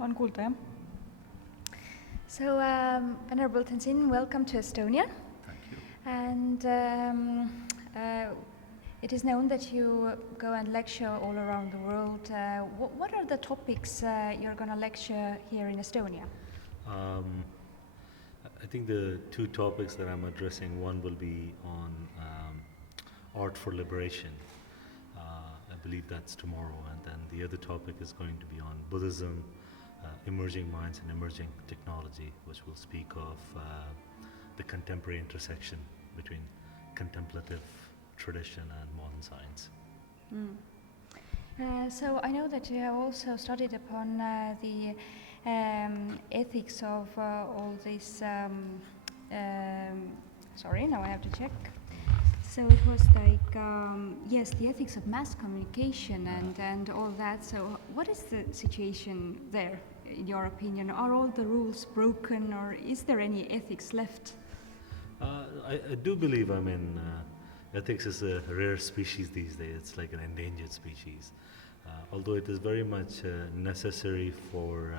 On kuulda, jah? So, Venerable Tenzin, welcome to Estonia. Thank you. And it is known that you go and lecture all around the world. What are the topics you're going to lecture here in Estonia? I think the two topics that I'm addressing, one will be on art for liberation. I believe that's tomorrow. And then the other topic is going to be on Buddhism, emerging minds and emerging technology, which will speak of the contemporary intersection between contemplative tradition and modern science. So I know that you have also studied upon the ethics of all this, sorry, now I have to check. So it was like, yes, the ethics of mass communication and all that. So what is the situation there, in your opinion? Are all the rules broken, or is there any ethics left? I do believe, ethics is a rare species these days. It's like an endangered species. Although it is very much necessary for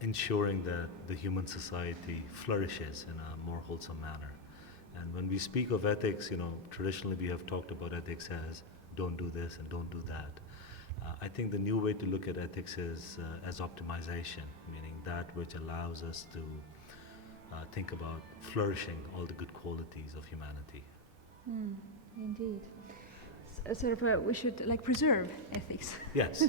ensuring that the human society flourishes in a more wholesome manner. And when we speak of ethics, traditionally we have talked about ethics as don't do this and don't do that. I think the new way to look at ethics is as optimization, meaning that which allows us to think about flourishing all the good qualities of humanity. Indeed. Sort of, we should preserve ethics. Yes.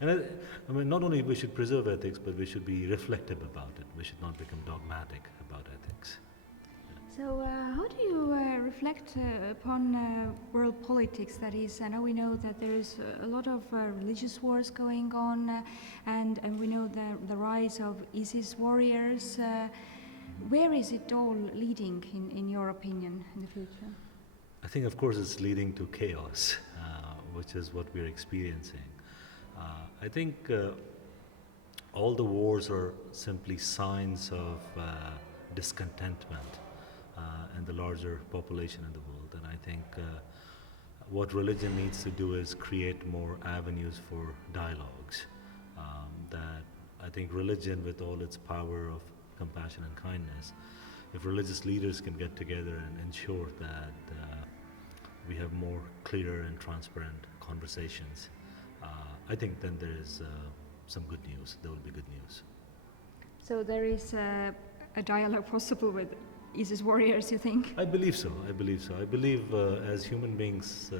And not only we should preserve ethics, but we should be reflective about it. We should not become dogmatic about ethics. So how do you reflect upon world politics? That is, I know we know that there is a lot of religious wars going on, and we know the rise of ISIS warriors. Where is it all leading, in your opinion, in the future? I think, of course, it's leading to chaos, which is what we're experiencing. I think all the wars are simply signs of discontentment in the larger population in the world. And I think what religion needs to do is create more avenues for dialogues. That I think religion, with all its power of compassion and kindness, if religious leaders can get together and ensure that we have more clear and transparent conversations, I think then there is some good news. There will be good news. So there is a dialogue possible with ISIS warriors, you think? I believe so. I believe as human beings,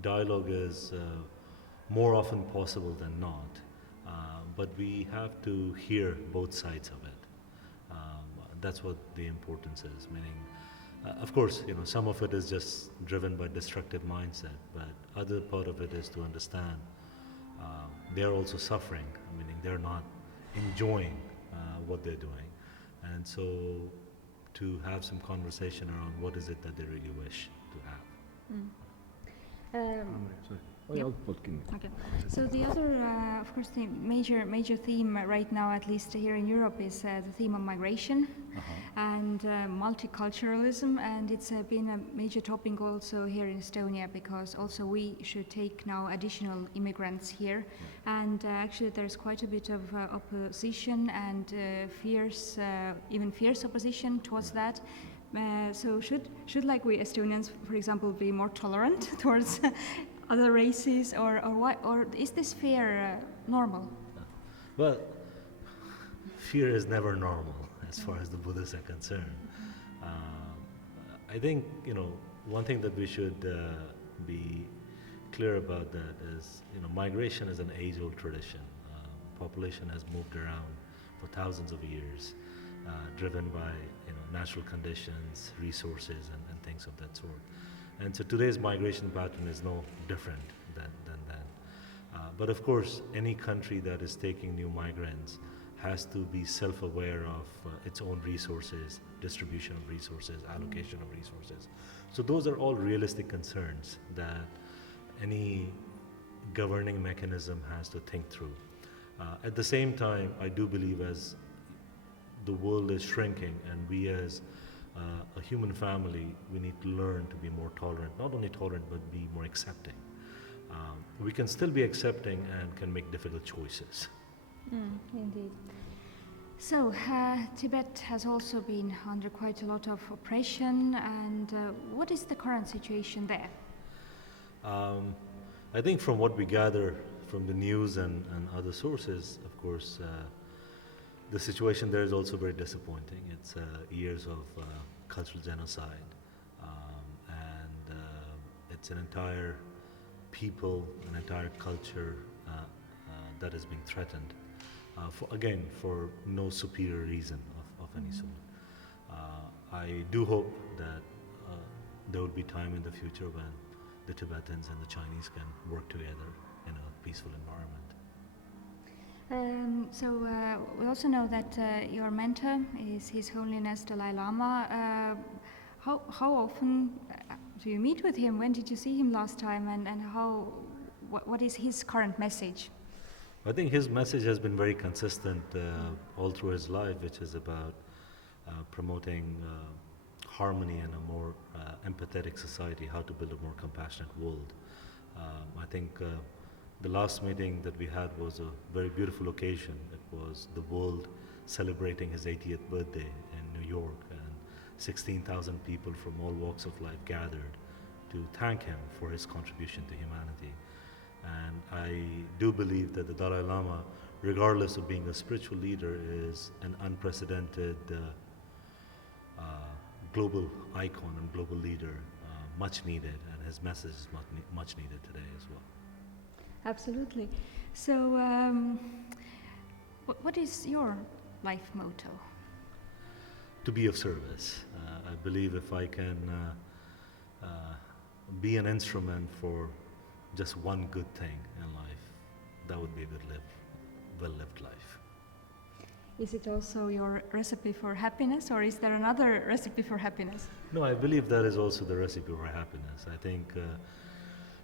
dialogue is more often possible than not. But we have to hear both sides of it. That's what the importance is. Meaning, of course, some of it is just driven by destructive mindset, but other part of it is to understand they're also suffering, meaning they're not enjoying what they're doing. And so to have some conversation around what is it that they really wish to have. Okay. So the other, of course, the major theme right now, at least here in Europe, is the theme of migration and multiculturalism, and it's been a major topic also here in Estonia, because also we should take now additional immigrants here, and actually there's quite a bit of opposition and even fierce opposition towards that. So should we Estonians, for example, be more tolerant towards other races, or is this fear normal? Well, fear is never normal as far as the Buddhists are concerned. I think one thing that we should be clear about that is migration is an age-old tradition. Population has moved around for thousands of years, driven by natural conditions, resources, and things of that sort. And so today's migration pattern is no different than that. But of course, any country that is taking new migrants has to be self-aware of its own resources, distribution of resources, allocation of resources. So those are all realistic concerns that any governing mechanism has to think through. At the same time, I do believe as the world is shrinking and we as a human family, we need to learn to be more tolerant, not only tolerant, but be more accepting. we can still be accepting and can make difficult choices. Indeed. So, Tibet has also been under quite a lot of oppression, and what is the current situation there? I think from what we gather from the news and other sources, of course, the situation there is also very disappointing. It's years of cultural genocide, and it's an entire people, an entire culture that is being threatened, for no superior reason of any sort. I do hope that there will be time in the future when the Tibetans and the Chinese can work together in a peaceful environment. We also know that your mentor is His Holiness Dalai Lama. How often do you meet with him? When did you see him last time? And what is his current message? I think his message has been very consistent all through his life, which is about promoting harmony and a more empathetic society, how to build a more compassionate world. I think the last meeting that we had was a very beautiful occasion. It was the world celebrating his 80th birthday in New York, and 16,000 people from all walks of life gathered to thank him for his contribution to humanity. And I do believe that the Dalai Lama, regardless of being a spiritual leader, is an unprecedented global icon and global leader, much needed, and his message is much needed today as well. Absolutely. So, what is your life motto? To be of service. I believe if I can be an instrument for just one good thing in life, that would be a well-lived life. Is it also your recipe for happiness, or is there another recipe for happiness? No, I believe that is also the recipe for happiness. I think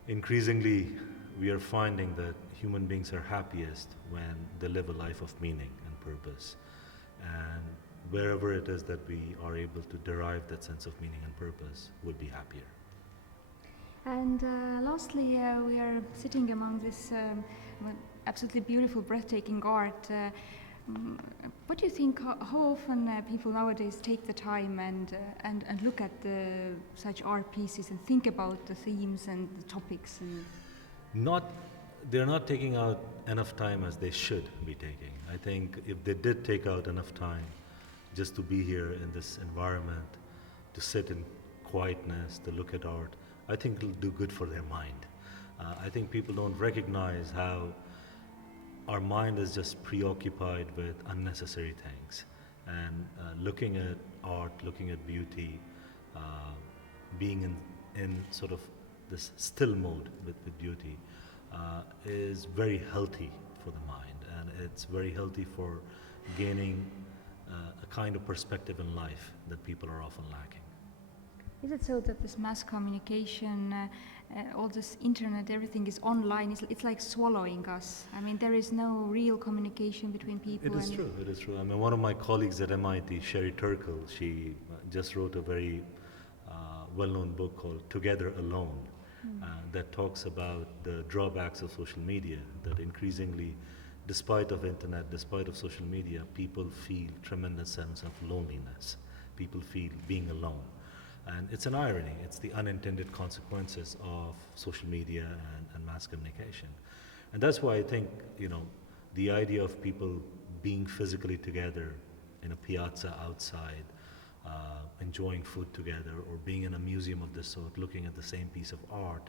increasingly we are finding that human beings are happiest when they live a life of meaning and purpose. And wherever it is that we are able to derive that sense of meaning and purpose, we'll be happier. And lastly, we are sitting among this absolutely beautiful, breathtaking art. What do you think, how often people nowadays take the time and look at such art pieces and think about the themes and the topics? They're not taking out enough time as they should be taking. I think if they did take out enough time just to be here in this environment, to sit in quietness, to look at art, I think it'll do good for their mind. I think people don't recognize how our mind is just preoccupied with unnecessary things. And looking at art, looking at beauty, being in sort of this still mode with beauty is very healthy for the mind, and it's very healthy for gaining a kind of perspective in life that people are often lacking. Is it so that this mass communication, all this internet, everything is online, it's like swallowing us? I mean, there is no real communication between people. It is true, it is true. I mean, one of my colleagues at MIT, Sherry Turkle, she just wrote a very well-known book called Together Alone, that talks about the drawbacks of social media, that increasingly, despite of internet, despite of social media, people feel tremendous sense of loneliness. People feel being alone. And it's an irony, it's the unintended consequences of social media and mass communication. And that's why I think, the idea of people being physically together in a piazza outside, enjoying food together, or being in a museum of this sort, looking at the same piece of art,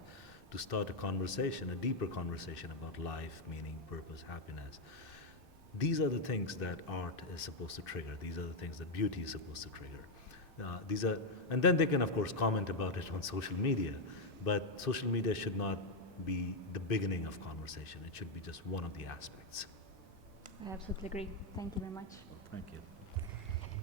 to start a conversation, a deeper conversation about life, meaning, purpose, happiness. These are the things that art is supposed to trigger. These are the things that beauty is supposed to trigger. And then they can, of course, comment about it on social media, but social media should not be the beginning of conversation. It should be just one of the aspects. I absolutely agree. Thank you very much. Thank you.